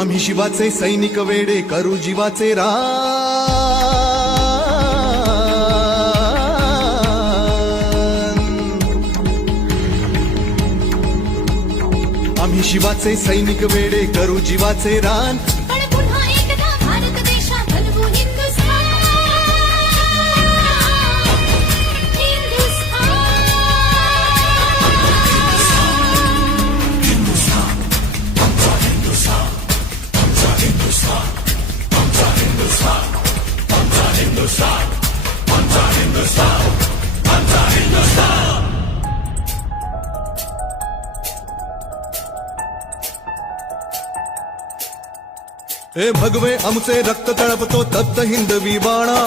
आम्ही शिवाचे सैनिक वेडे करू जीवाचे रान। आम्ही शिवाचे सैनिक वेडे करू जीवाचे रान। पण पुन्हा एकदा भारत देशा बनवू हिंदुस्थान। हे भगवे आमचे रक्त तळपतो तप्त हिंदवी बाणा।